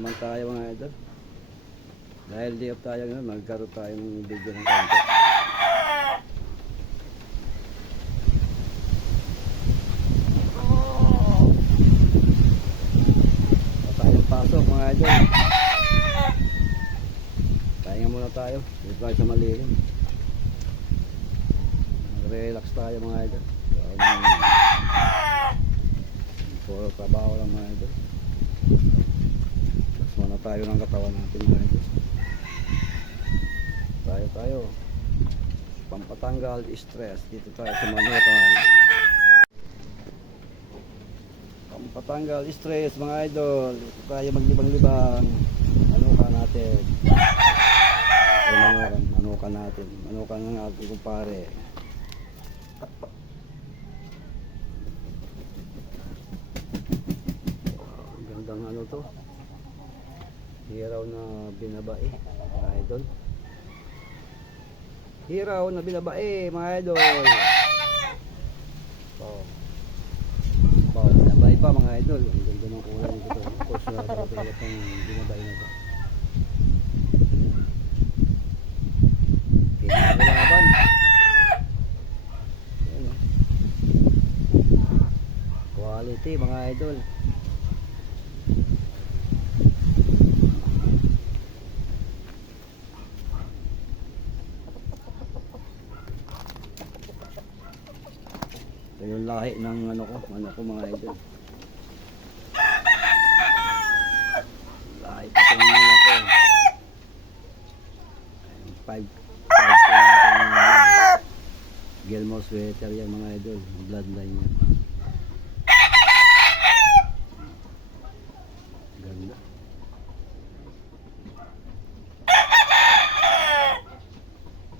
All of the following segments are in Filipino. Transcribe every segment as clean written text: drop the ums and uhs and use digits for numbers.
naman tayo mga idol. Dahil di up tayo ngayon, magkaroon tayo ng video ng konti. Tayong pasok mga idol. Pahinga muna tayo. Dito tayo sa malilim. Mag-relax tayo mga idol. Puro trabaho lang mga idol. Relax muna tayo ng katawan natin mga idol. Tayo pampatanggal stress dito tayo sa Manukan. Pampatanggal stress mga idol, dito tayo maglibang-libang. Manukan natin. Manukan natin. Manukan ng ating kumpare. Gandang ano to, hiraw na binabae mga idol. Hiraw na binabae mga idol. Binabae pa mga idol. Ang ganda ng kulay nito. Of course na dapat itong binabae na to. Pinaglaban. Quality mga idol. Ito yung lahi ng ano ko mga idol. Lahi pa ito ng mga ko. 5 Gilmore sweater yan mga idol. Bloodline yan. Ganda.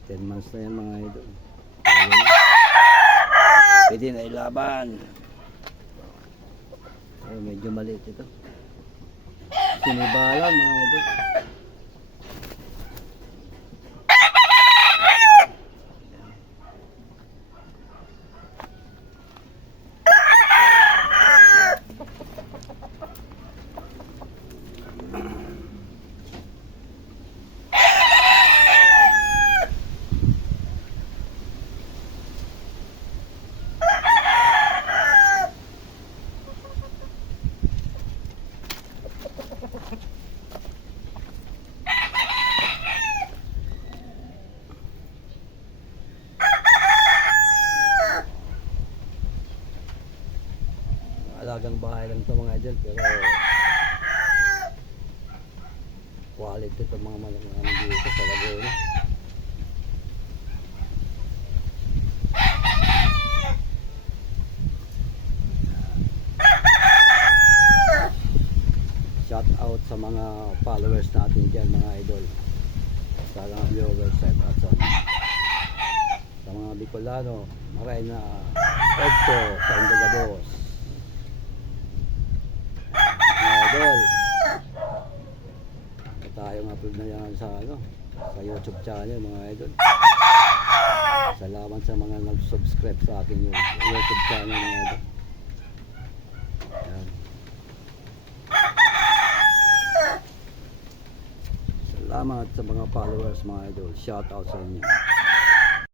Ten months na yan mga idol. Pwede na ilaban. Medyo maliit ito. Sinibalan mga idol. Alagang bahay lang ito mga idol, pero quality ito mga manok dito sa Laguna. Shout out sa mga followers natin dyan mga idol, sa mga viewers at sa mga Bicolano, maray na Edto sa Indagabos. Idol, tayong upload na yan sa YouTube channel mga idol. Salamat sa mga nag-subscribe sa akin yung YouTube channel mga idol. Ayan. Salamat sa mga followers mga idol. Shout out sa inyo.